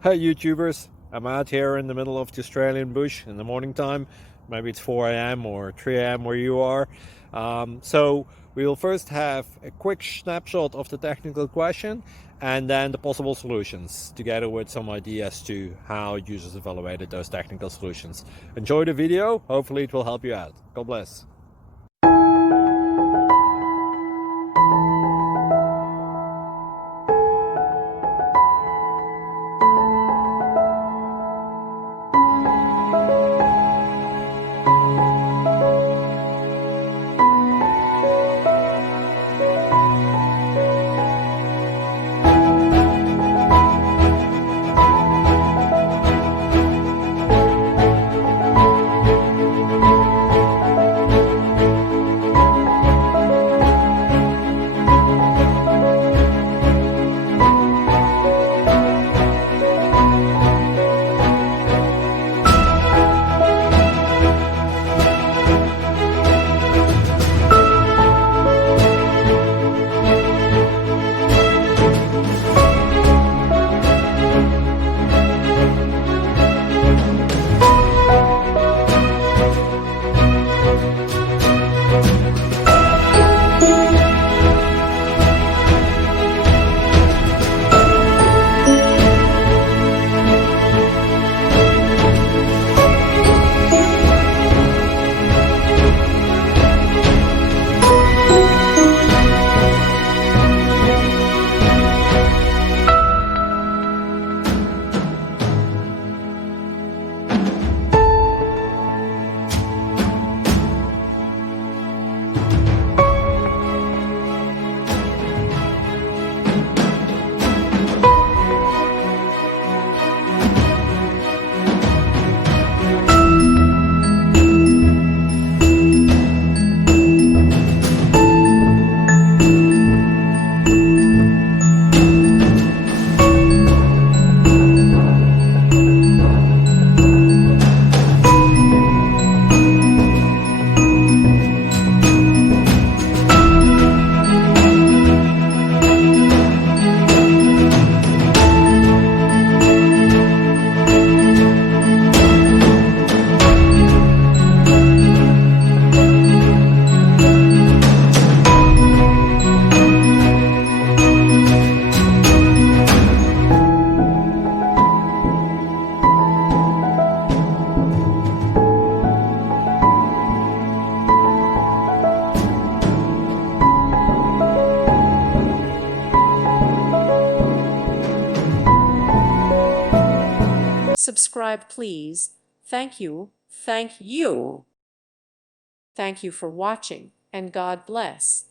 Hey YouTubers, I'm out here in the middle of the Australian bush in the morning time. Maybe it's 4 a.m. or 3 a.m. where you are. So we'll first have a quick snapshot of the technical question and then the possible solutions, together with some ideas to how users evaluated those technical solutions. Enjoy the video, hopefully it will help you out. God bless. Subscribe, please. Thank you. Thank you. Thank you for watching, and God bless.